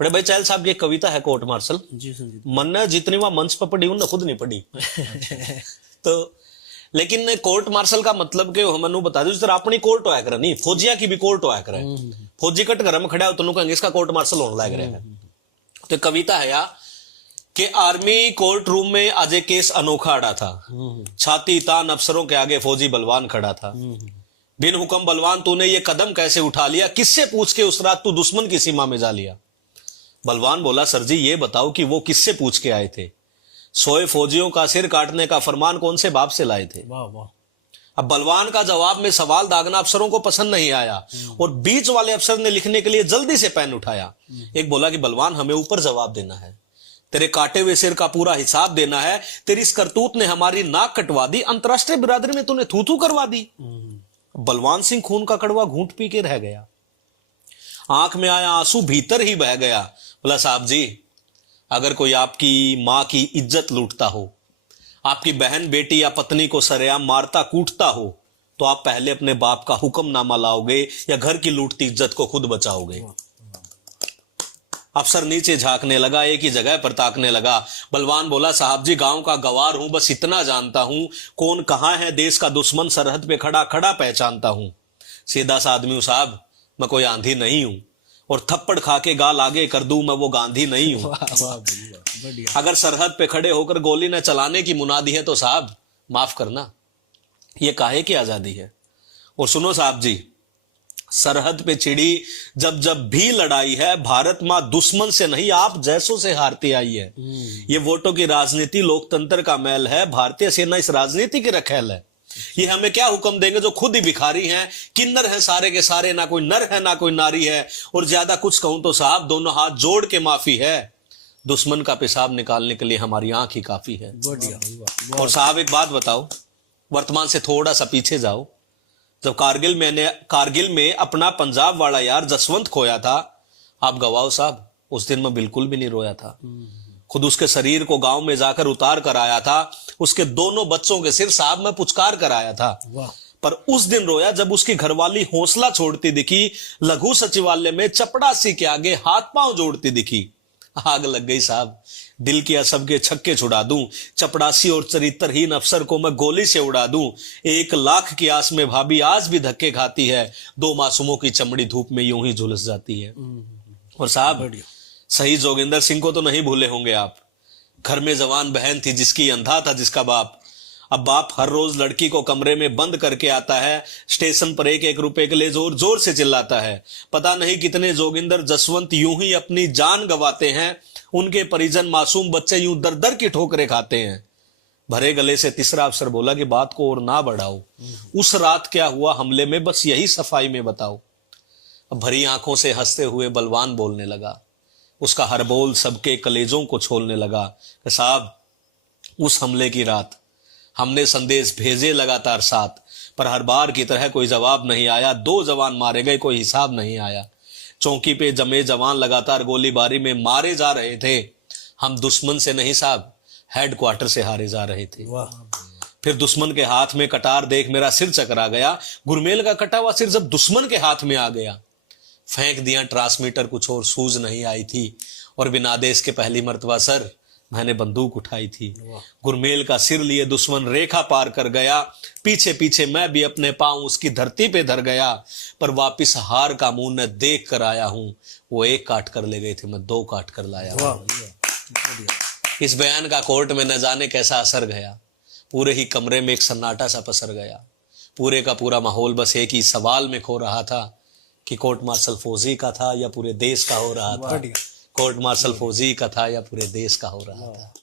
बड़े भाई चहल साहब की एक कविता है कोर्ट मार्शल जी संजीत। मन ने जितनी वहां मंच पर पढ़ी उन्हें खुद नहीं पढ़ी तो लेकिन कोर्ट मार्शल का मतलब के हमनु बता दो जिस तरह अपनी कोर्ट होया करे नहीं फौजिया की भी कोर्ट होया करे। फौजी कट घर में खड़ा हो तो कहेंगे इसका कोर्ट मार्शल होने लग रहा है। तो कविता है या कि आर्मी कोर्ट रूम में आज एक केस अनोखा अड़ा था। छाती तान अफसरों के आगे फौजी बलवान खड़ा था। बिन हुक्म बलवान तूने ये कदम कैसे उठा लिया, किससे पूछ के उस रात तू दुश्मन की सीमा में जा लिया। बलवान बोला सर जी ये बताओ कि वो किससे पूछ के आए थे, सोए फौजियों का सिर काटने का फरमान कौन से बाप से लाए थे। वाह वाह। अब बलवान का जवाब में सवाल दागना अफसरों को पसंद नहीं आया और बीच वाले अफसर ने लिखने के लिए जल्दी से पेन उठाया। एक बोला कि बलवान हमें ऊपर जवाब देना है, तेरे काटे हुए सिर का पूरा हिसाब देना है, तेरी इस करतूत ने हमारी नाक कटवा दी, अंतरराष्ट्रीय बिरादरी में तूने थू थू करवा दी। बलवान सिंह खून का कड़वा घूंट पी के रह गया, आंख में आया आंसू भीतर ही बह गया। बोला साहब जी अगर कोई आपकी मां की इज्जत लूटता हो, आपकी बहन बेटी या पत्नी को सरेआम मारता कूटता हो, तो आप पहले अपने बाप का हुक्मनामा लाओगे या घर की लूटती इज्जत को खुद बचाओगे। अफसर नीचे झांकने लगा, एक ही जगह पर ताकने लगा। बलवान बोला साहब जी गांव का गवार हूं, बस इतना जानता हूं कौन कहां है देश का दुश्मन, सरहद पे खड़ा खड़ा पहचानता हूं। सीधा सा आदमी हूं साहब, मैं कोई आंधी नहीं हूं, और थप्पड़ खा के गाल आगे कर दूं मैं वो गांधी नहीं हूं। अगर सरहद पे खड़े होकर गोली न चलाने की मुनादी है तो साहब माफ करना ये काहे की आजादी है। और सुनो साहब जी, सरहद पे छिड़ी जब जब भी लड़ाई है, भारत मां दुश्मन से नहीं आप जैसों से हारती आई है। ये वोटों की राजनीति लोकतंत्र का मैल है, भारतीय सेना इस राजनीति की रखेल है। ये हमें क्या हुक्म देंगे जो खुद ही भिखारी हैं, किन्नर हैं सारे के सारे, ना कोई नर है ना कोई नारी है। और ज्यादा कुछ कहूं तो साहब दोनों हाथ जोड़ के माफी है, दुश्मन का पेशाब निकालने के लिए हमारी आंख ही काफी है। और साहब एक बात बताओ, वर्तमान से थोड़ा सा पीछे जाओ, जब कारगिल में अपना पंजाब वाला यार जसवंत खोया था, आप गवाओ साहब उस दिन मैं बिल्कुल भी नहीं रोया था। खुद उसके शरीर को गांव में जाकर उतार कर आया था, उसके दोनों बच्चों के सिर साहब मैं पुचकार कर आया था। पर उस दिन रोया जब उसकी घरवाली हौसला छोड़ती दिखी, लघु सचिवालय में चपड़ासी के आगे हाथ पांव जोड़ती दिखी। आग लग गई साहब, दिल किया सबके छक्के छुड़ा दूं, चपड़ासी और चरित्रहीन अफसर को मैं गोली से उड़ा दूं। 1 लाख की आस में भाभी आज भी धक्के खाती है, 2 मासूमों की चमड़ी धूप में यूं ही झुलस जाती है। और साहब शहीद जोगिंदर सिंह को तो नहीं भूले होंगे आप, घर में जवान बहन थी जिसकी अंधा था जिसका बाप। अब बाप हर रोज लड़की को कमरे में बंद करके आता है, स्टेशन पर 1-1 रुपए के लिए जोर जोर से चिल्लाता है। पता नहीं कितने जोगिंदर जसवंत यूं ही अपनी जान गंवाते हैं, उनके परिजन मासूम बच्चे यूं दर दर की ठोकरें खाते हैं। भरे गले से तीसरा अफसर बोला कि बात को और ना बढ़ाओ, उस रात क्या हुआ हमले में बस यही सफाई में बताओ। अब भरी आंखों से हंसते हुए बलवान बोलने लगा, उसका हर बोल सबके कलेजों को छोलने लगा कि साहब उस हमले की रात हमने संदेश भेजे लगातार 7, पर हर बार की तरह कोई जवाब नहीं आया। 2 जवान मारे गए, कोई हिसाब नहीं आया। चौकी पे जमे जवान लगातार गोलीबारी में मारे जा रहे थे, हम दुश्मन से नहीं साहब हेडक्वार्टर से हारे जा रहे थे। फिर दुश्मन के हाथ में कटार देख मेरा सिर चकरा गया, गुरमेल का कटा हुआ सिर जब दुश्मन के हाथ में आ गया। फेंक दिया ट्रांसमीटर, कुछ और सूझ नहीं आई थी, और बिना आदेश के पहली मर्तबा सर मैंने बंदूक उठाई थी। गुरमेल का सिर लिए दुश्मन रेखा पार कर गया, पीछे पीछे मैं भी अपने पांव उसकी धरती पे धर गया, पर वापिस हार का मुंह न देख कर आया हूं। वो 1 काट कर ले गए थे, मैं 2 काट कर लाया हूं। इस बयान का कोर्ट में न जाने कैसा असर गया, पूरे ही कमरे में एक सन्नाटा सा पसर गया। पूरे का पूरा माहौल बस एक ही सवाल में खो रहा था कि कोर्ट मार्शल फौजी का था या पूरे देश का हो रहा था। कोर्ट मार्शल फौजी का था या पूरे देश का हो रहा था।